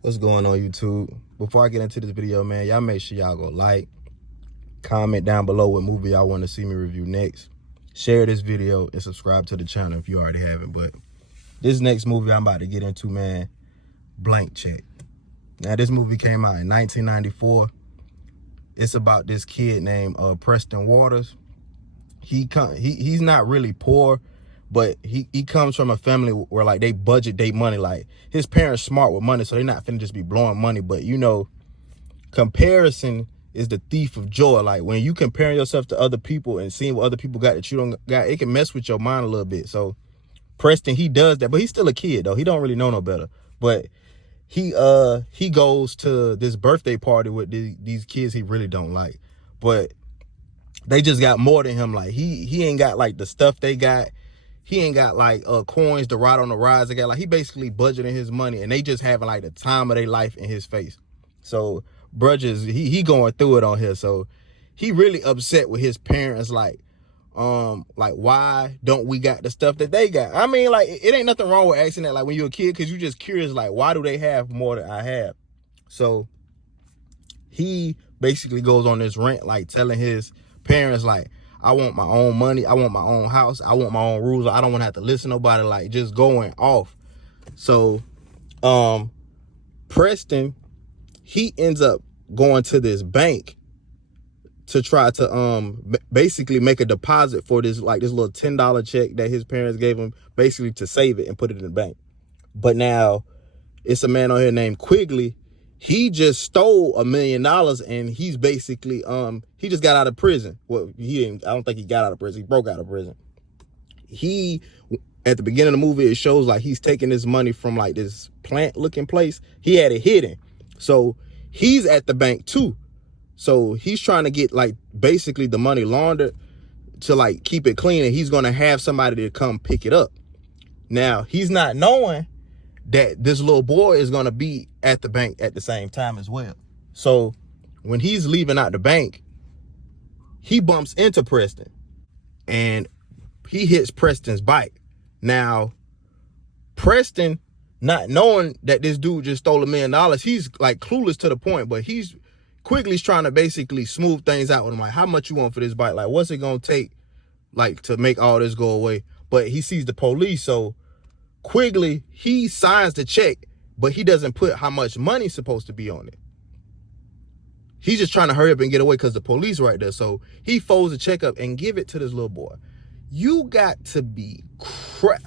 What's going on, YouTube? Before I get into this video, man, y'all make sure y'all go like, comment down below what movie y'all want to see me review next. Share this video and subscribe to the channel if you already haven't. But this next movie I'm about to get into, man, Blank Check. Now, this movie came out in 1994. It's about this kid named Preston Waters. He's not really poor, but he comes from a family where like they budget their money. Like his parents smart with money, so they're not finna just be blowing money. But you know, comparison is the thief of joy. Like when you comparing yourself to other people and seeing what other people got that you don't got, it can mess with your mind a little bit. So Preston, he does that, but he's still a kid though. He don't really know no better. But he goes to this birthday party with these kids he really don't like, but they just got more than him. Like he ain't got like the stuff they got. He ain't got like coins to ride on the rides they got. Like he basically budgeting his money, and they just having like the time of their life in his face. So Brudges, he going through it on here. So he really upset with his parents. Like why don't we got the stuff that they got? I mean, like it ain't nothing wrong with asking that. Like when you're a kid, because you just curious. Like why do they have more than I have? So he basically goes on this rant, like telling his parents, like, I want my own money, I want my own house, I want my own rules, I don't want to have to listen to nobody, like just going off. So Preston, he ends up going to this bank to try to basically make a deposit for this, like this little $10 check that his parents gave him, basically to save it and put it in the bank. But now it's a man on here named Quigley. He just stole $1 million, and he's basically he just got out of prison. Well, I don't think he got out of prison. He broke out of prison. He, at the beginning of the movie, it shows like he's taking this money from like this plant looking place. He had it hidden. So he's at the bank too. So he's trying to get like basically the money laundered to like keep it clean, and he's gonna have somebody to come pick it up. Now he's not knowing that this little boy is going to be at the bank at the same time as well. So when he's leaving out the bank, he bumps into Preston and he hits Preston's bike. Now, Preston, not knowing that this dude just stole $1 million, he's like clueless to the point, but he's Quigley's trying to basically smooth things out with him. Like, how much you want for this bike? Like, what's it going to take like to make all this go away? But he sees the police, so Quigley, he signs the check, but he doesn't put how much money's supposed to be on it. He's just trying to hurry up and get away because the police right there. So he folds the check up and give it to this little boy. You got to be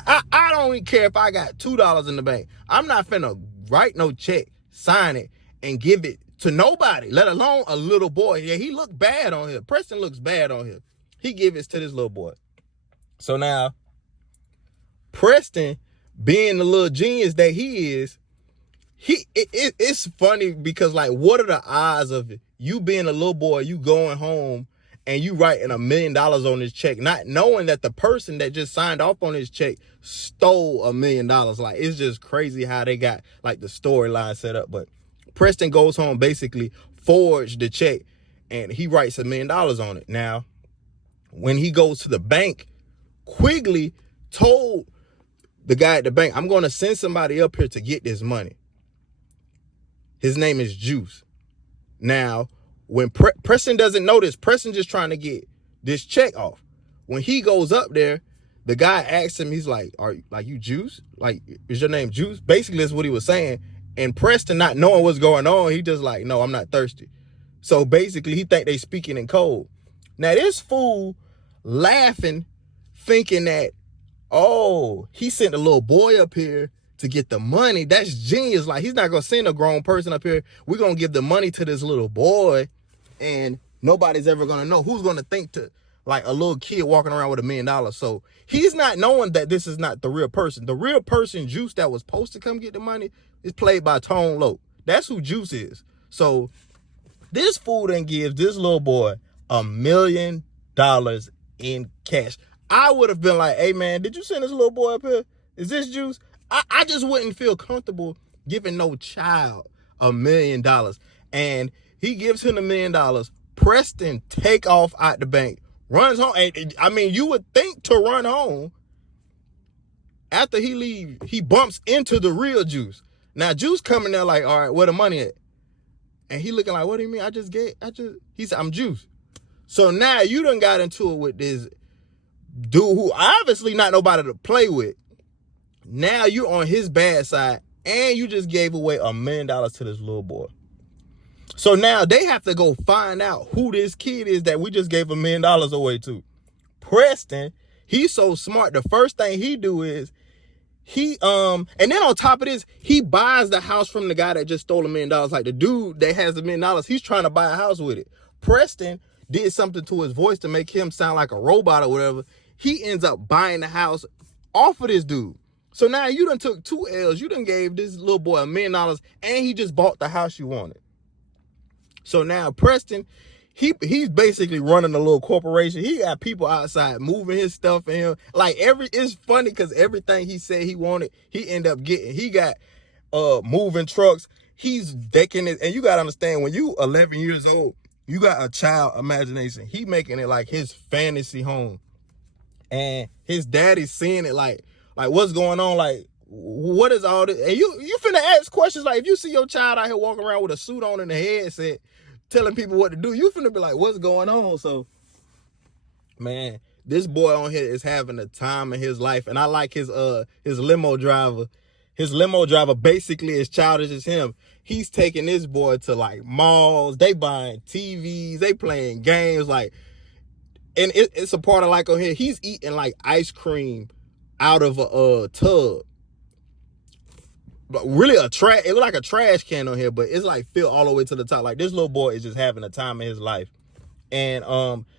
I don't even care if I got $2 in the bank. I'm not finna write no check, sign it, and give it to nobody, let alone a little boy. Yeah, he looked bad on here. Preston looks bad on here. He give it to this little boy. So now, Preston, being the little genius that he is, it's funny because like, what are the odds of it? You being a little boy, you going home and you writing $1 million on this check, not knowing that the person that just signed off on this check stole $1 million. Like, it's just crazy how they got like the storyline set up. But Preston goes home, basically forged the check, and he writes $1 million on it. Now, when he goes to the bank, Quigley told the guy at the bank, I'm going to send somebody up here to get this money. His name is Juice. Now, when Preston doesn't know this, Preston just trying to get this check off. When he goes up there, the guy asks him, he's like, you Juice? Like, is your name Juice? Basically, that's what he was saying. And Preston, not knowing what's going on, he just like, no, I'm not thirsty. So basically, he think they speaking in code. Now, this fool laughing, thinking that, oh, he sent a little boy up here to get the money. That's genius. Like, he's not going to send a grown person up here. We're going to give the money to this little boy, and nobody's ever going to know. Who's going to think to, like, a little kid walking around with $1 million? So he's not knowing that this is not the real person. The real person, Juice, that was supposed to come get the money, is played by Tone Loc. That's who Juice is. So this fool then gives this little boy $1 million in cash. I would have been like, hey, man, did you send this little boy up here? Is this Juice? I just wouldn't feel comfortable giving no child $1 million. And he gives him $1 million. Preston take off out the bank, runs home. And, I mean, you would think to run home. After he leaves, he bumps into the real Juice. Now Juice coming there like, all right, where the money at? And he looking like, what do you mean? He said, I'm Juice. So now you done got into it with this dude who obviously not nobody to play with. Now you on his bad side, and you just gave away $1 million to this little boy. So now they have to go find out who this kid is that we just gave $1 million away to. Preston, he's so smart. The first thing he do is and then on top of this, he buys the house from the guy that just stole $1 million. Like the dude that has $1 million, he's trying to buy a house with it. Preston did something to his voice to make him sound like a robot or whatever. He ends up buying the house off of this dude. So now you done took 2 L's. You done gave this little boy $1 million, and he just bought the house you wanted. So now Preston, he's basically running a little corporation. He got people outside moving his stuff for him. Like it's funny because everything he said he wanted, he ended up getting. He got moving trucks. He's decking it. And you gotta understand, when you 11 years old, you got a child imagination. He making it like his fantasy home. And his daddy's seeing it like what's going on? Like, what is all this? And you finna ask questions like, if you see your child out here walking around with a suit on and a headset telling people what to do, you finna be like, what's going on? So, man, this boy on here is having the time of his life. And I like his limo driver. His limo driver basically is childish as him. He's taking this boy to like malls. They buying TVs. They playing games. Like, and it's a part of like on here. He's eating like ice cream out of a tub. But really it look like a trash can on here, but it's like filled all the way to the top. Like, this little boy is just having the time of his life. And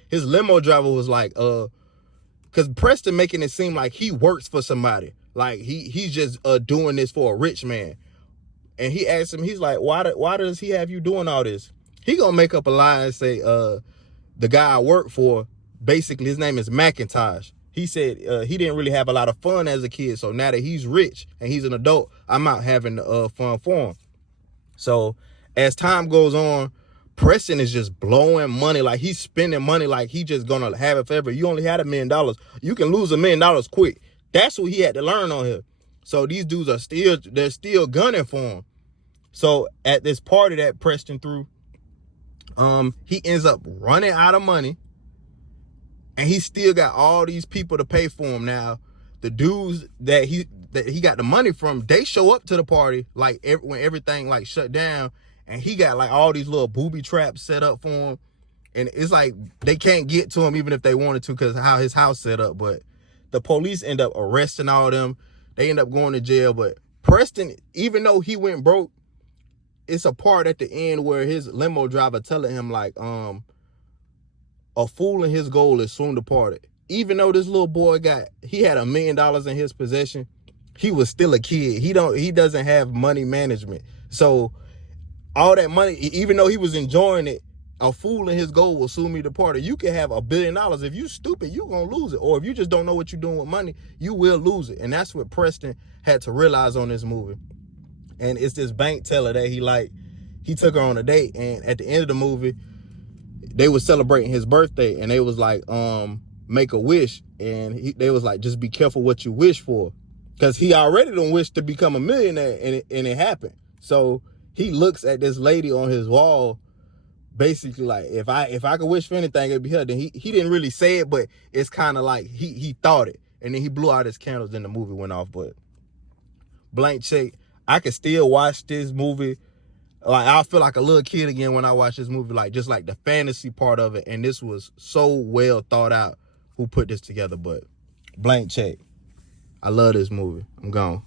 his limo driver was like, because Preston making it seem like he works for somebody. Like he's just doing this for a rich man. And he asked him, he's like, why does he have you doing all this? He gonna make up a lie and say, the guy I work for, basically his name is McIntosh. He said he didn't really have a lot of fun as a kid. So now that he's rich and he's an adult, I'm out having fun for him. So as time goes on, Preston is just blowing money. Like, he's spending money like he just gonna have it forever. You only had $1 million. You can lose $1 million quick. That's what he had to learn on here. So these dudes they're still gunning for him. So at this party that Preston threw, he ends up running out of money. And he still got all these people to pay for him. Now, the dudes that he got the money from, they show up to the party like when everything like shut down, and he got like all these little booby traps set up for him. And it's like they can't get to him even if they wanted to because of how his house set up. But the police end up arresting all of them. They end up going to jail. But Preston, even though he went broke, it's a part at the end where his limo driver telling him like, a fool in his goal is soon departed. Even though this little boy he had $1 million in his possession, he was still a kid. He doesn't have money management. So all that money, even though he was enjoying it, a fool in his goal will soon be departed. You can have $1 billion. If you stupid, you gonna lose it. Or if you just don't know what you're doing with money, you will lose it. And that's what Preston had to realize on this movie. And it's this bank teller that he took her on a date. And at the end of the movie, they was celebrating his birthday, and they was like, make a wish. And they was like, just be careful what you wish for. Because he already done wished to become a millionaire, and it happened. So he looks at this lady on his wall, basically like, if I could wish for anything, it'd be her. Then he didn't really say it, but it's kind of like he thought it. And then he blew out his candles, then the movie went off. But Blank Check, I can still watch this movie. Like, I feel like a little kid again when I watch this movie, like just like the fantasy part of it. And this was so well thought out who put this together. But Blank Check, I love this movie. I'm gone.